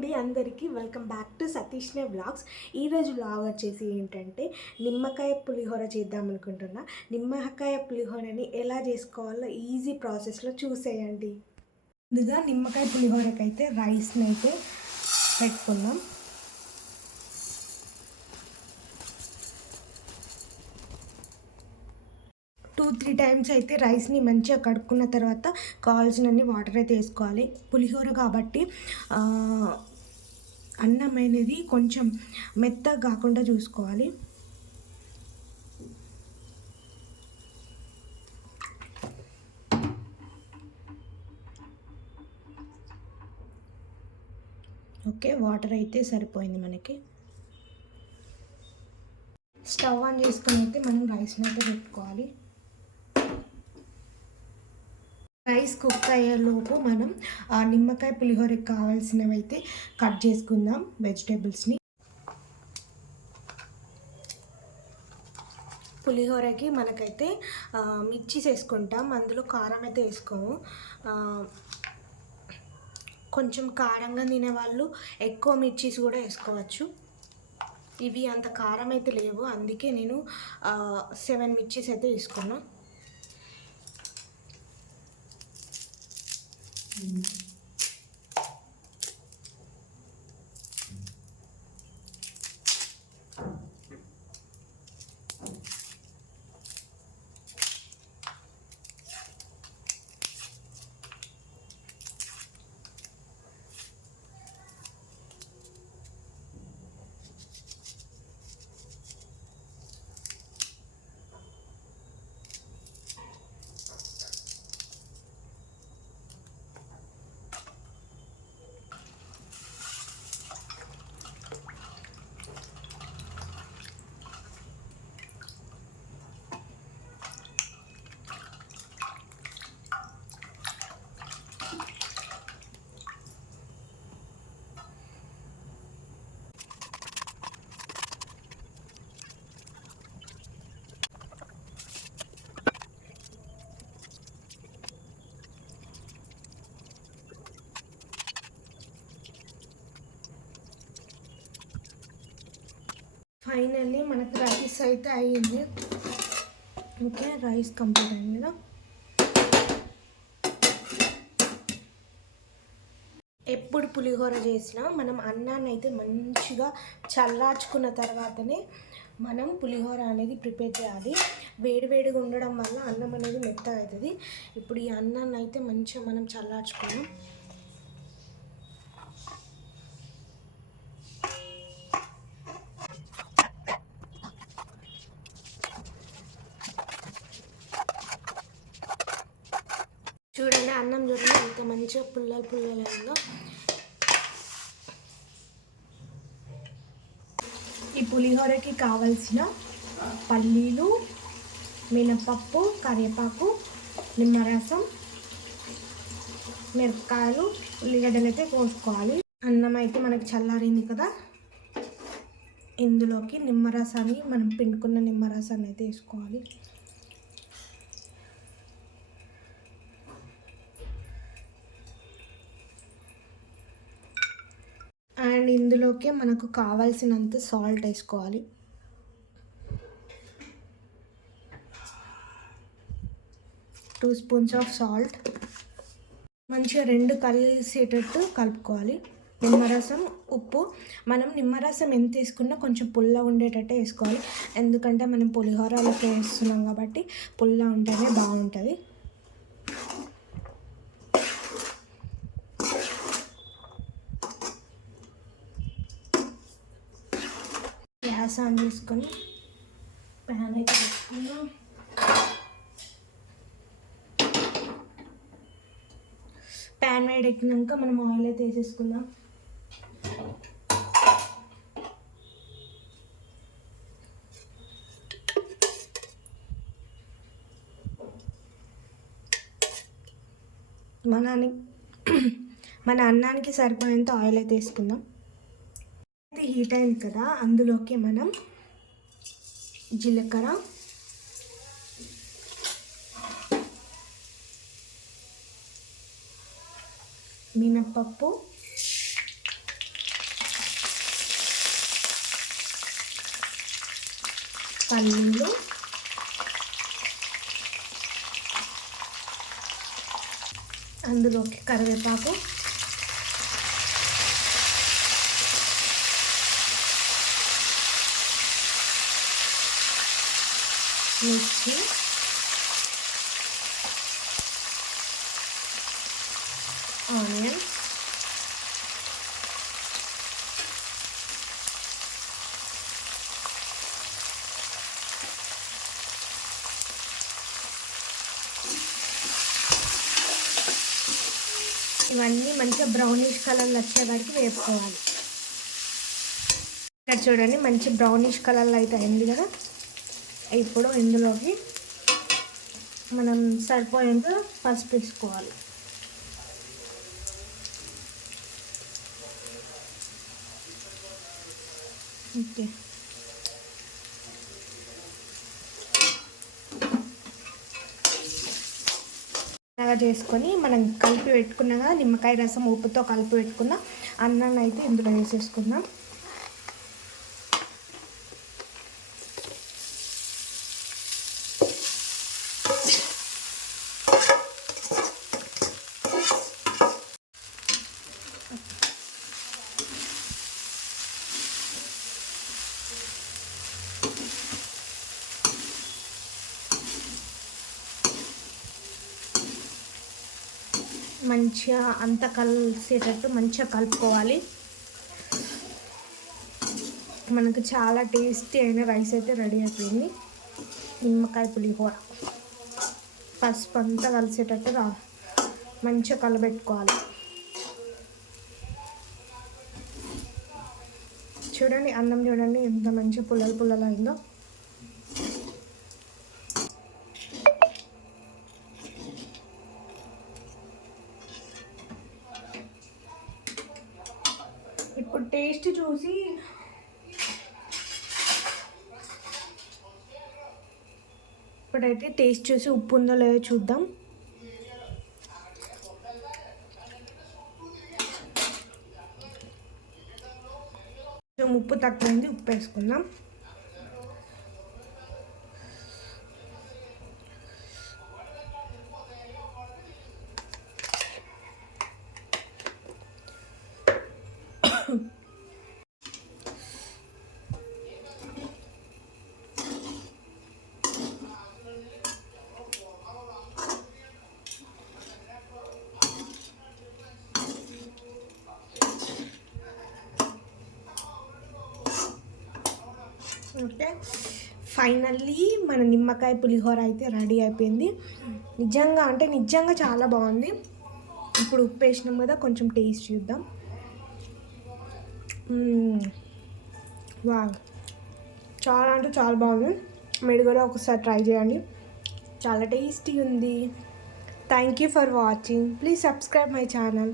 అండి అందరికీ welcome back to సతీష్నే బ్లాగ్స్ ఈరోజు బ్లాగ్ వచ్చేసి ఏంటంటే నిమ్మకాయ పులిహోర చేద్దాం అనుకుంటున్నా. నిమ్మకాయ పులిహోరని ఎలా చేసుకోవాలో ఈజీ ప్రాసెస్లో చూసేయండి. ముందుగా నిమ్మకాయ పులిహోరకి అయితే రైస్ని అయితే పెట్టుకుందాం. టూ త్రీ టైమ్స్ అయితే రైస్ని మంచిగా కడుక్కున్న తర్వాత కావాల్సినన్ని వాటర్ అయితే వేసుకోవాలి. పులిహోర కాబట్టి అన్నం అనేది కొంచెం మెత్తగా కాకుండా చూసుకోవాలి. ఓకే వాటర్ అయితే సరిపోయింది మనకి. స్టవ్ ఆన్ చేసుకుని అయితే మనం రైస్ని అయితే పెట్టుకోవాలి. రైస్ కుక్ అయ్యేలోపు మనం ఆ నిమ్మకాయ పులిహోరకి కావాల్సినవి అయితే కట్ చేసుకుందాం వెజిటేబుల్స్ని. పులిహోరకి మనకైతే ఆ, మిర్చీస్ వేసుకుంటాం. అందులో కారం అయితే వేసుకోము. కొంచెం కారంగా తినేవాళ్ళు ఎక్కువ మిర్చీస్ కూడా వేసుకోవచ్చు. ఇవి అంత కారం అయితే లేవు. అందుకే నేను సెవెన్ మిర్చీస్ అయితే తీసుకున్నాను Mm-hmm. ఫైనల్లీ మనకు రైస్ అయితే అయ్యింది. ఓకే రైస్ కంప్లీట్ అయింది కదా? ఎప్పుడు పులిహోర చేసినా మనం అన్నాన్ని అయితే మంచిగా చల్లార్చుకున్న తర్వాతనే మనం పులిహోర అనేది ప్రిపేర్ చేయాలి. వేడివేడిగా ఉండడం వల్ల అన్నం అనేది మెత్తగా అవుతుంది. ఇప్పుడు ఈ అన్నాన్ని అయితే మంచిగా మనం చల్లార్చుకున్నాం. చూడండి అన్నం చూడండి ఎంత మంచిగా పుల్లలు పుల్లలు ఈ పులిహోరకి కావలసిన పల్లీలు మినపప్పు కరివేపాకు నిమ్మరసం మిరపకాయలు ఉల్లిగడ్డలు అయితే కోసుకోవాలి అన్నం అయితే మనకి చల్లారింది కదా. ఇందులోకి నిమ్మరసాన్ని మనం పిండుకున్న నిమ్మరసాన్ని అయితే వేసుకోవాలి. అండ్ ఇందులోకే మనకు కావాల్సినంత సాల్ట్ వేసుకోవాలి. Two spoons of salt. మంచిగా రెండు కలిసేటట్టు కలుపుకోవాలి. నిమ్మరసం ఉప్పు. మనం నిమ్మరసం ఎంత వేసుకున్నా కొంచెం పుల్ల ఉండేటట్టే వేసుకోవాలి. ఎందుకంటే మనం పులిహోరలోకి వేస్తున్నాం కాబట్టి పుల్ల ఉంటేనే బాగుంటుంది. గ్యాస్ ఆన్ చేసుకొని ప్యాన్ అయితే పెట్టుకుందాం ప్యాన్ వేడెక్కినాక మనం ఆయిల్ అయితే వేసేసుకుందాం మన మన అన్నానికి సరిపోయేంత ఆయిల్ అయితే వేసుకుందాం అయితే హీట్ అయింది కదా అందులోకి మనం జీలకర్ర మినప్పప్పు పల్లీలు అందులోకి కరివేపాకు మిర్చి. ఆనియన్. ఇవన్నీ మంచిగా బ్రౌనిష్ కలర్లో వచ్చేవాడికి వేపుకోవాలి. ఇక్కడ చూడండి మంచి బ్రౌనిష్ కలర్లో అయితే అయింది కదా. ఇప్పుడు ఇందులోకి మనం సరిపోయేంత పసుపు వేసుకోవాలి. ఓకే. అలాగా చేసుకొని మనం కలిపి పెట్టుకున్నాక నిమ్మకాయ రసం ఉప్పుతో కలిపి పెట్టుకున్న అన్నాన్ని అయితే ఇందులో వేసేసుకుందాం. మంచిగా అంత కలిసేటట్టు మంచిగా కలుపుకోవాలి. మనకు చాలా టేస్టీ అయిన రైస్ అయితే రెడీ అయిపోయింది. నిమ్మకాయ పులిహోర. పసుపు అంతా కలిసేటట్టు రా మంచిగా కలబెట్టుకోవాలి. చూడండి అన్నం చూడండి ఎంత మంచిగా పుల్లలు పుల్లలు అయిందో ఇప్పుడు టేస్ట్ చూసి ఇప్పుడైతే టేస్ట్ చూసి ఉప్పు ఉందో లేదో చూద్దాం. కొంచెం ఉప్పు తక్కువైంది ఉప్పు వేసుకుందాం. ఓకే ఫైనల్లీ మన నిమ్మకాయ పులిహోర అయితే రెడీ అయిపోయింది. నిజంగా అంటే నిజంగా చాలా బాగుంది. ఇప్పుడు ఉప్పు వేసినాం కదా కొంచెం టేస్ట్ చూద్దాం. వా వావ్. చాలా అంటే చాలా బాగుంది. మీరు కూడా ఒకసారి ట్రై చేయండి. చాలా టేస్టీ ఉంది. Thank you for watching please subscribe my channel